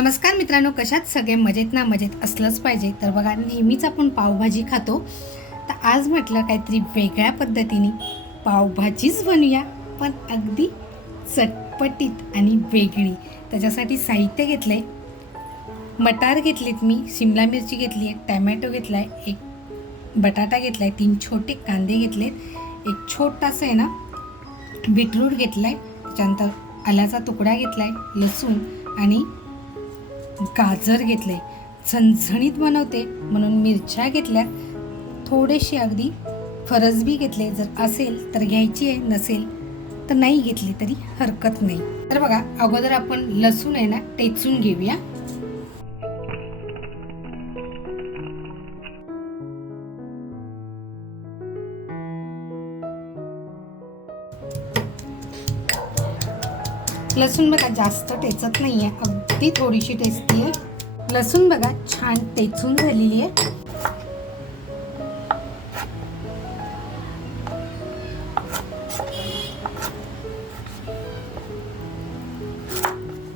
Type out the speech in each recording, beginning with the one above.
नमस्कार मित्रांनो कशात सगळे मजेत ना मजेत असलंच पाहिजे. तर बघा नेहमीच आपण पावभाजी खातो. तर आज म्हटलं काहीतरी वेगळ्या पद्धतीने पावभाजीच बनवूया पण अगदी चटपटीत आणि वेगळी. त्याच्यासाठी साहित्य घेतलं आहे मटार घेतलेत मी शिमला मिरची घेतली आहे टॅमॅटो घेतला आहे एक बटाटा घेतला आहे तीन छोटे कांदे घेतलेत एक छोटासा आहे ना बीटरूट घेतला आहे त्याच्यानंतर आल्याचा तुकडा घेतला आहे लसूण आणि गाजर घेतले झणझणीत बनवते म्हणून मिरच्या घेतल्या. थोडेसे अगदी फरसबी घेतले जर असेल तर घ्यायची आहे नसेल तर नाही घेतली तरी हरकत नाही. तर बघा अगोदर आपण लसूण आहे ना टेचून घेऊया. लसूण बघा जास्त टेचत नाही आहे ती थोडीशी टेस्टी आहे. लसूण बघा छान टेचून झालेली आहे.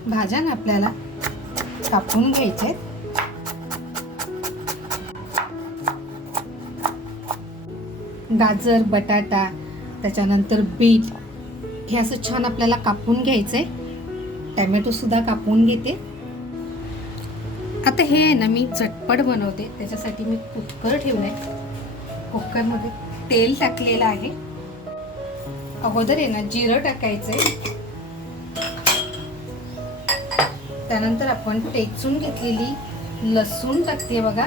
भाज्या ना आपल्याला कापून घ्यायचे गाजर बटाटा त्याच्यानंतर बीट हे असं छान आपल्याला कापून घ्यायचं आहे टॅमॅटोसुद्धा कापून घेते. आता हे आहे ना मी झटपट बनवते. त्याच्यासाठी मी कुकर ठेवलं आहे कुकरमध्ये तेल टाकलेलं आहे. अगोदर आहे ना जिरं टाकायचं आहे त्यानंतर आपण टेचून घेतलेली लसूण टाकते बघा.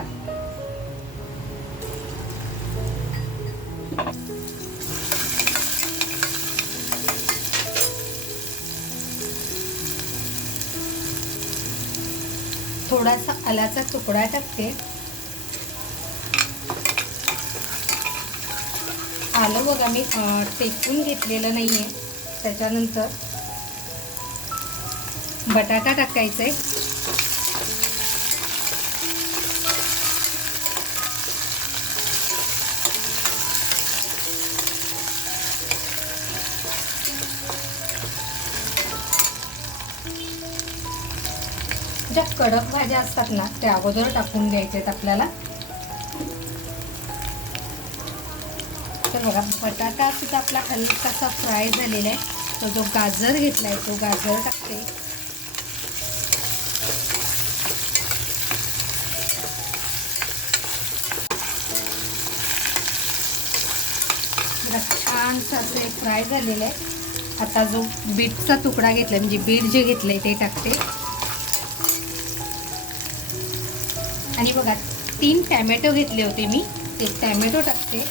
थोडासा आल्याचा तुकडा टाकते. आलं बघा मी टेकून घेतलेलं नाही आहे त्याच्यानंतर बटाटा टाकायचा आहे ज्या कडक भाज्या असतात ना त्या अगोदर टाकून द्यायच्या आहेत आपल्याला. तर बघा बटाटा सुद्धा आपला हलकासा फ्राय झालेला आहे. तो जो गाजर घेतला आहे तो गाजर टाकते. छानसं असं हे फ्राय झालेलं आहे. आता जो बीटचा तुकडा घेतला म्हणजे बीट जे घेतलंय ते टाकते. आणि बघा तीन टॅमॅटो घेतले होते मी. ते टॅमॅटो टाकते.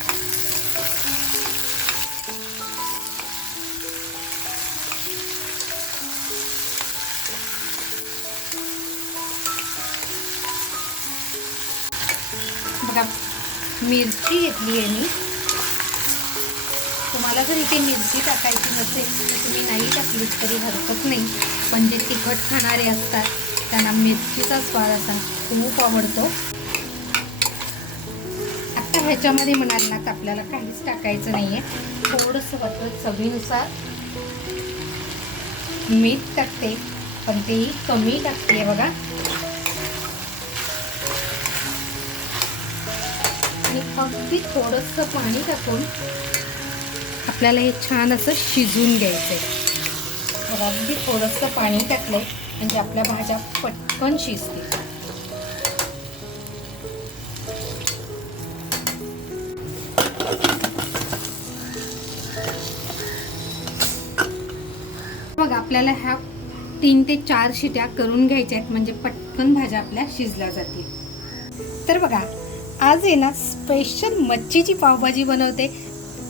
बघा मिरची घेतली आहे मी. तुम्हाला जर इथे मिरची टाकायची नसेल तर तुम्ही नाही टाकलीच तरी हरकत नाही. म्हणजे तिखट खाणारे असतात त्यांना मिरचीचा स्वाद असा खूप आवडतो. आता ह्याच्यामध्ये म्हणाल ना तर आपल्याला काहीच टाकायचं नाही आहे थोडंसं मात्र चवीनुसार. मीठ टाकते पण तेही कमी टाकते बघा. आणि अगदी थोडंसं पाणी टाकून आपल्याला हे छान असं शिजून घ्यायचं आहे अगदी थोडंसं पाणी टाकलं म्हणजे आपल्या भाज्या पटकन शिजतील. बघा आपल्याला ह्या तीन ते चार शिट्या करून घ्यायच्या आहेत म्हणजे पटकन भाज्या आपल्या शिजल्या जातील. तर बघा आज आहे ना स्पेशल मच्छीची पावभाजी बनवते.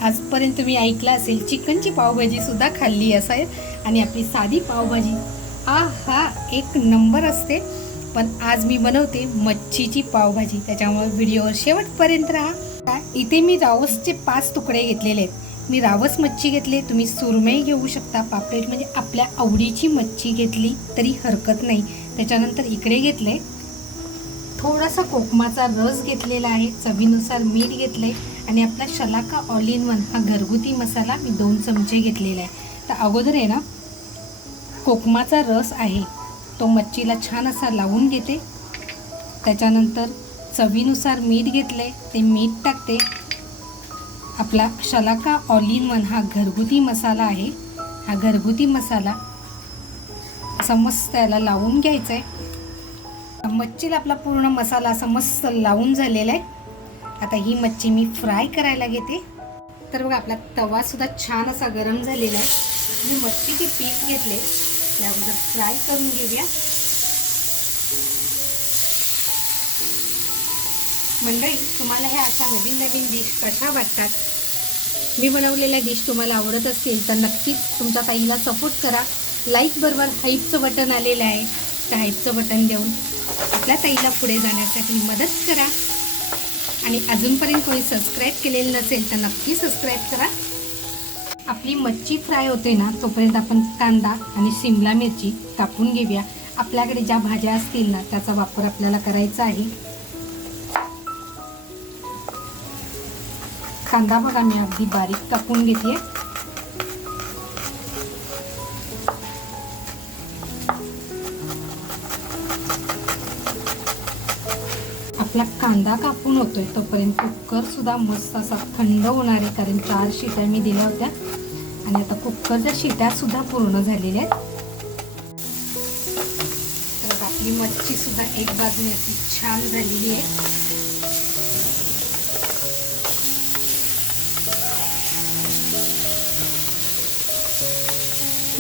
आजपर्यंत तुम्ही ऐकलं असेल चिकनची पावभाजी सुद्धा खाल्ली असेल आणि आपली साधी पावभाजी. आ हा एक नंबर असते. पण आज मी बनवते मच्छीची पावभाजी. त्याच्यामुळे व्हिडिओवर शेवटपर्यंत राहा. इथे मी रावसचे पाच तुकडे घेतलेले आहेत. मी रावस मच्छी घेतली तुम्ही सुरमई घेऊ शकता. पापलेट म्हणजे आपल्या आवडीची मच्छी घेतली तरी हरकत नाही. त्याच्यानंतर इकडे घेतले. थोडासा कोकमाचा रस घेतलेला आहे. चवीनुसार मीठ घेतले. आणि आपला शलाका ऑल इन वन हा घरगुती मसाला मी दोन चमचे घेतलेला आहे. तर अगोदर आहे ना कोकमाचा रस आहे. तो मच्छीला छान असा लावून घेते. त्याच्यानंतर चवीनुसार मीठ घेतले ते मीठ टाकते. आपला शलाका ऑल इन वन हा घरगुती मसाला आहे. हा घरगुती मसाला असा मस्त याला लावून घ्यायचा आहे मच्छीला आपला पूर्ण मसाला असा मस्त लावून झालेला आहे. आता ही मच्छी मी फ्राय करायला घेते. तर बघा आपला तवासुद्धा छान असा गरम झालेला आहे. मी मच्छीचे पीस घेतले. ते अगोदर फ्राय करून घेऊया. मंडळी तुम्हाला ह्या अशा नवीन नवीन डिश कशा वाटतात? मी बनवलेल्या डिश तुम्हाला आवडत असतील तर नक्कीच तुमच्या ताईला सपोर्ट करा. लाईक बरोबर हाईपचं बटन आलेलं आहे. त्या हाईपचं बटन देऊन आपल्या ताईला पुढे जाण्यासाठी मदत करा. आणि अजूनपर्यंत कोणी सबस्क्राईब केलेलं नसेल तर नक्की सबस्क्राईब करा. आपली मच्छी फ्राय होते ना तोपर्यंत आपण कांदा आणि शिमला मिरची कापून घेऊया. आपल्याकडे ज्या भाज्या असतील ना त्याचा वापर आपल्याला करायचा आहे. कांदा बघा मी अगदी बारीक कापून घेते कांदा कापून होतोय. तोपर्यंत कुकरसुद्धा मस्त असा थंड होणार आहे कारण चार शिट्या मी दिल्या होत्या. आणि आता कुकरच्या शिट्यासुद्धा पूर्ण झालेल्या आहेत. तर आपली मच्छी सुद्धा एक बाजूने अशी छान झालेली आहे.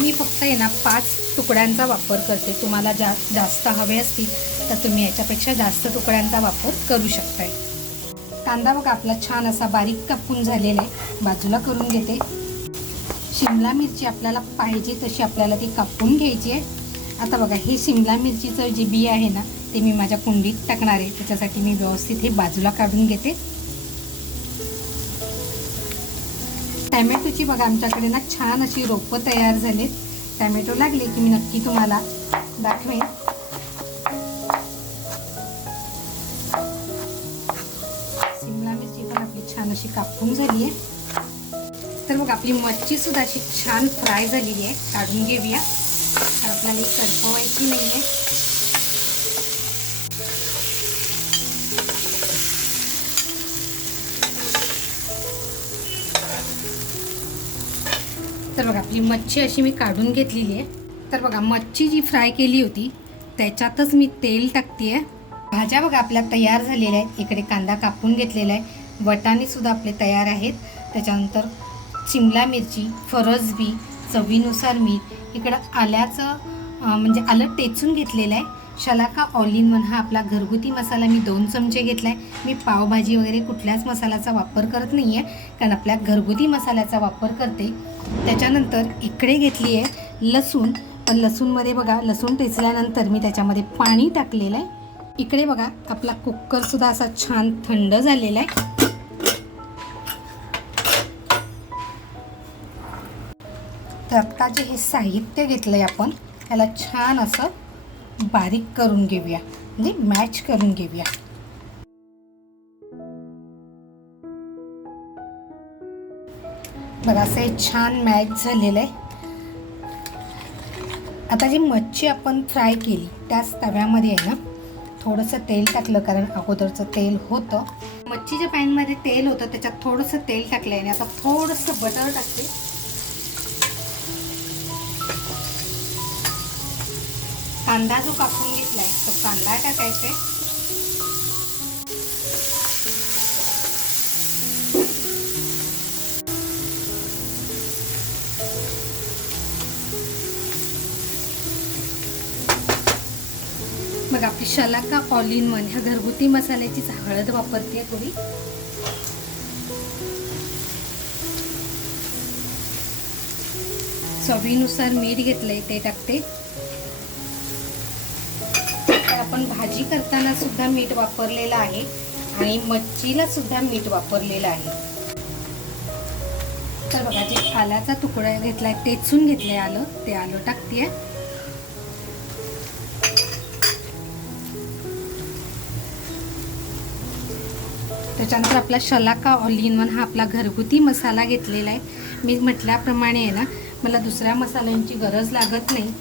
मी फक्त आहे ना पाच तुकड्यांचा वापर करते. तुम्हाला जा जास्त हवे असतील तर तुम्ही याच्यापेक्षा जास्त तुकड्यांचा वापर करू शकताय. कांदा बघा आपला छान असा बारीक कापून झालेला आहे. बाजूला करून घेते. शिमला मिरची आपल्याला पाहिजे तशी आपल्याला ती कापून घ्यायची आहे. आता बघा हे शिमला मिरचीचं जे बी आहे ना ते मी माझ्या कुंडीत टाकणार आहे. त्याच्यासाठी मी व्यवस्थित हे बाजूला काढून घेते. टॅमॅटोची बघा आमच्याकडे ना छान अशी रोपं तयार झालीत. टॅमॅटो लागले की मी नक्की तुम्हाला दाखवेन. कापून झाली आहे. तर मग आपली मच्छी सुद्धा अशी छान फ्राय झालेली आहे. काढून घेऊया. तर आपल्याला ही करपवायची नाही आहे. तर बघा आपली मच्छी अशी मी काढून घेतलेली आहे. तर बघा मच्छी जी फ्राय केली होती त्याच्यातच मी तेल टाकते आहे भाज्या बघा आपल्या तयार झालेल्या आहेत. इकडे कांदा कापून घेतलेला आहे. वटाणेसुद्धा आपले तयार आहेत. त्याच्यानंतर शिमला मिरची फरसबी चवीनुसार मीठ. इकडं आल्याचं म्हणजे आलं टेचून घेतलेलं आहे. शलाका ऑल इन वन हा आपला घरगुती मसाला. मी दोन चमचे घेतला आहे मी पावभाजी वगैरे कुठल्याच मसाल्याचा वापर करत नाही आहे कारण आपल्या घरगुती मसाल्याचा वापर करते. त्याच्यानंतर इकडे घेतली आहे लसूण. पण लसूणमध्ये बघा लसूण टेचल्यानंतर मी त्याच्यामध्ये पाणी टाकलेलं आहे. इकडे बघा आपला कुकरसुद्धा असा छान थंड झालेला आहे. जे हे साहित्य घेतलं आहे आपण त्याला छान असं बारीक करून घेऊया. म्हणजे मॅच करून घेऊया. बघा असं हे छान मॅच झालेलं आहे. आता जी मच्छी आपण फ्राय केली त्याच तव्यामध्ये आहे ना थोडंसं तेल टाकलं कारण अगोदरचं तेल होतं. मच्छीच्या पॅनमध्ये तेल होतं त्याच्यात थोडंसं तेल टाकलं आहे आणि आता थोडंसं बटर टाकते. कांदा जो कापून घेतलाय तो कांदा टाकायचा आहे. मग आपली शलाका ऑल इन वन ह्या घरगुती मसाल्याचीच हळद वापरते थोडी चवीनुसार मीठ घेतलंय ते टाकते. आपण भाजी करताना सुद्धा मीठ वापरलेलं आहे आणि मच्छीला सुद्धा मीठ वापरलेलं आहे. तर बघा जे आल्याचा तुकडा घेतलाय टेचून घेतलंय आलं. ते आलं टाकते त्याच्यानंतर आपला शलाका ऑल इन वन हा आपला घरगुती मसाला घेतलेला आहे. मी म्हटल्याप्रमाणे आहे ना मला दुसऱ्या मसाल्यांची गरज लागत नाही.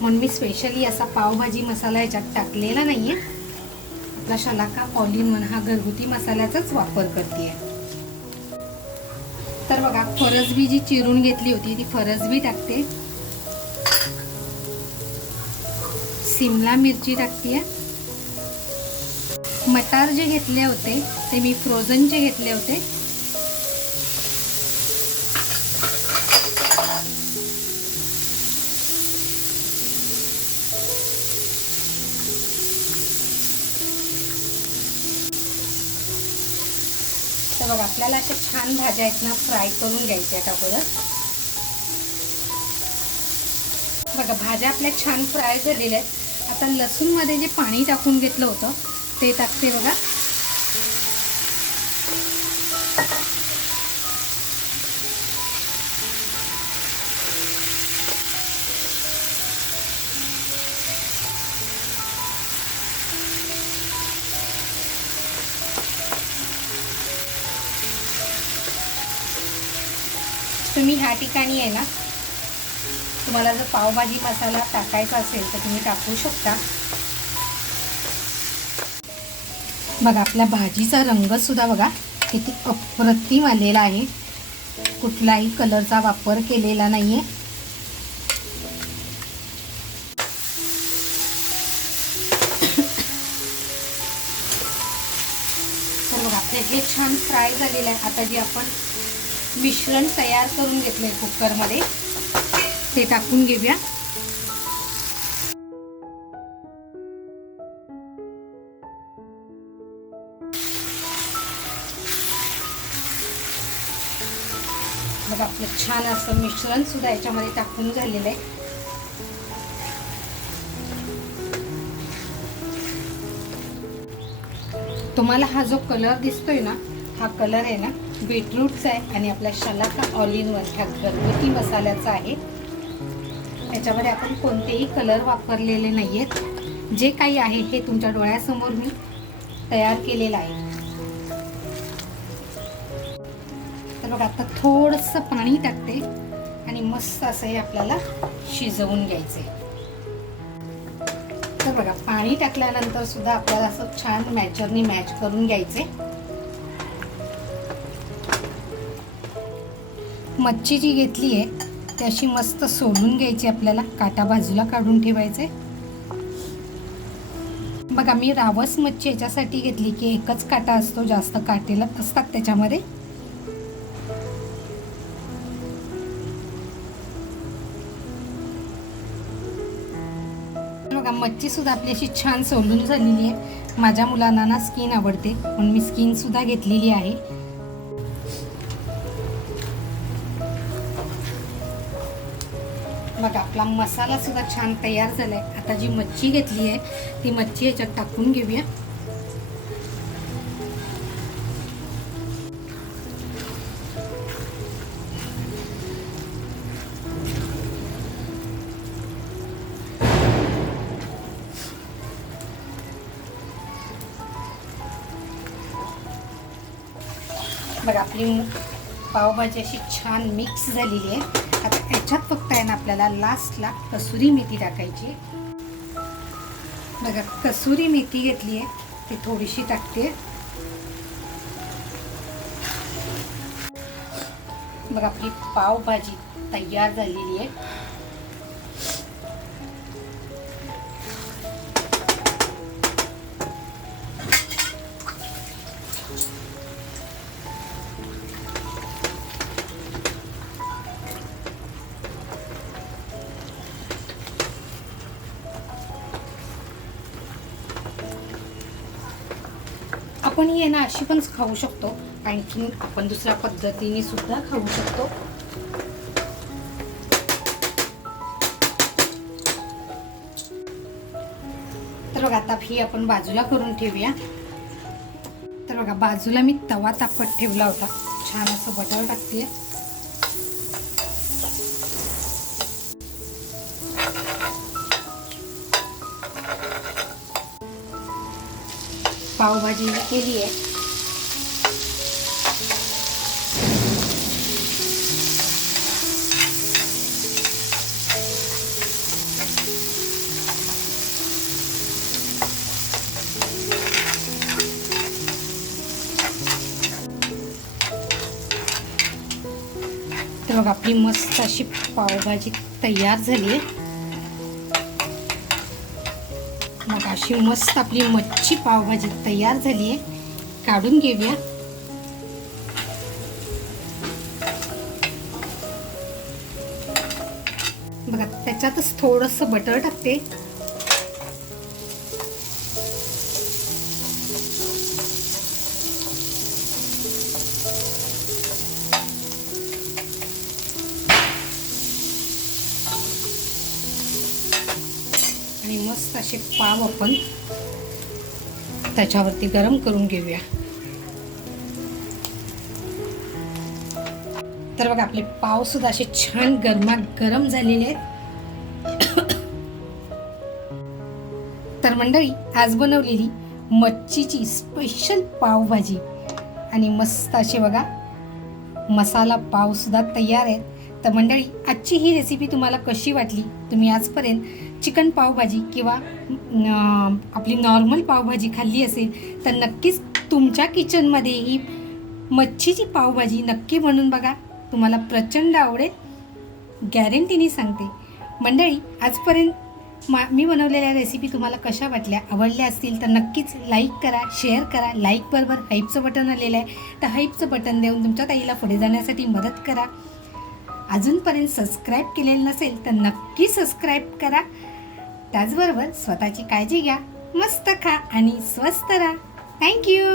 म्हणून मी स्पेशली असा पावभाजी मसाला याच्यात टाकलेला नाही आहे आपला शलाका ऑलिन मन हा घरगुती मसाल्याचाच वापर करते तर बघा फरसबी जी चिरून घेतली होती ती फरसबी टाकते. सिमला मिरची टाकते मटार जे घेतले होते ते मी फ्रोझनचे घेतले होते. आपल्याला अशा छान भाज्या आहेत ना फ्राय करून घ्यायच्या आहेत अगोदर. बघा भाज्या आपल्या छान फ्राय झालेल्या आहेत. आता लसूणमध्ये जे पाणी टाकून घेतलं होतं ते टाकते बघा. पाणी आहे ना तुम्हाला जर पावभाजी मसाला टाकायचा असेल तर तुम्ही टाकू शकता. बघा आपल्या भाजीचा रंगसुद्धा बघा किती अप्रतिम आलेला आहे. कुठलाही कलरचा वापर केलेला नाही आहे तर बघा आपले हे छान फ्राय झालेलं आहे. आता जे आपण मिश्रण तयार करून घेतलंय कुकरमध्ये. ते टाकून घेऊया. बघा आपलं छान असं मिश्रण सुद्धा याच्यामध्ये टाकून झालेलं आहे. तुम्हाला हा जो कलर दिसतोय ना हा कलर आहे ना बीटरूटचा आहे आणि आपल्या शलाका ऑल इन वन ह्या घरगुती मसाल्याचा आहे. त्याच्यामध्ये आपण कोणतेही कलर वापरलेले नाही आहेत जे काही आहे हे तुमच्या डोळ्यासमोर मी तयार केलेलं आहे. तर बघा आता थोडंसं पाणी टाकते आणि मस्त असं हे आपल्याला शिजवून घ्यायचे तर बघा पाणी टाकल्यानंतर सुद्धा आपल्याला असं छान मॅचरनी मॅच करून घ्यायचे मच्छी जी घेतली आहे ती अशी मस्त सोलून घ्यायची आपल्याला. काटा बाजूला काढून ठेवायचे. बघा मी रावस मच्छी याच्यासाठी घेतली की एकच काटा असतो जास्त काटेला असतात त्याच्यामध्ये. बघा मच्छी सुद्धा आपली अशी छान सोलून झालेली आहे. माझ्या मुलांना ना स्किन आवडते म्हणून मी स्किन सुद्धा घेतलेली आहे. आपला मसाला सुद्धा छान तयार झालाय. आता जी मच्छी घेतली आहे ती मच्छी याच्यात टाकून घेऊया. बघा आपली पावभाजी अशी छान मिक्स झालेली आहे. आता याच्यात फक्त आहे ना आपल्याला लास्टला कसुरी मेथी टाकायची बघा कसुरी मेथी घेतली आहे ती थोडीशी टाकते. बघा आपली पावभाजी तयार झालेली आहे. आपण ही आहे ना अशी पण खाऊ शकतो. आणखी आपण दुसऱ्या पद्धतीने सुद्धा खाऊ शकतो. तर बघा आता ही आपण बाजूला करून ठेवूया. तर बघा बाजूला मी तवा तापत ठेवला होता. छान असं बटर टाकते salvadinho que ele é. Então, a prima está chipando a de talhar ali. अशी मस्त आपली मच्छी पावभाजी तयार झाली आहे. काढून घेऊया. बघा त्याच्यातच थोडंसं बटर टाकते. मस्त असे पाव आपण त्याच्यावरती गरम करून घेऊया. तर बघा आपले पाव सुद्धा असे छान गरमा गरम झालेले आहेत. तर मंडळी आज बनवलेली मच्छीची स्पेशल पावभाजी. आणि मस्त असे बघा मसाला पाव सुद्धा तयार आहेत. तर मंडळी आजची ही रेसिपी तुम्हाला कशी वाटली? तुम्ही आजपर्यंत चिकन पावभाजी किंवा आपली नॉर्मल पावभाजी खाल्ली असेल तर नक्कीच तुमच्या किचनमध्ये ही मच्छीची पावभाजी नक्की बनवून बघा. तुम्हाला प्रचंड आवडेल. गॅरंटीने सांगते. मंडळी आजपर्यंत मा मी बनवलेल्या रेसिपी तुम्हाला कशा वाटल्या आवडल्या असतील तर नक्कीच लाईक करा शेअर करा. लाईकबरोबर हाईपचं बटन आलेलं आहे. तर हाईपचं बटन देऊन तुमच्या ताईला पुढे जाण्यासाठी मदत करा. अजूनपर्यंत सबस्क्राईब केलेलं नसेल तर नक्की सबस्क्राईब करा. त्याचबरोबर स्वतःची काळजी घ्या. मस्त खा आणि स्वस्त राहा. थँक्यू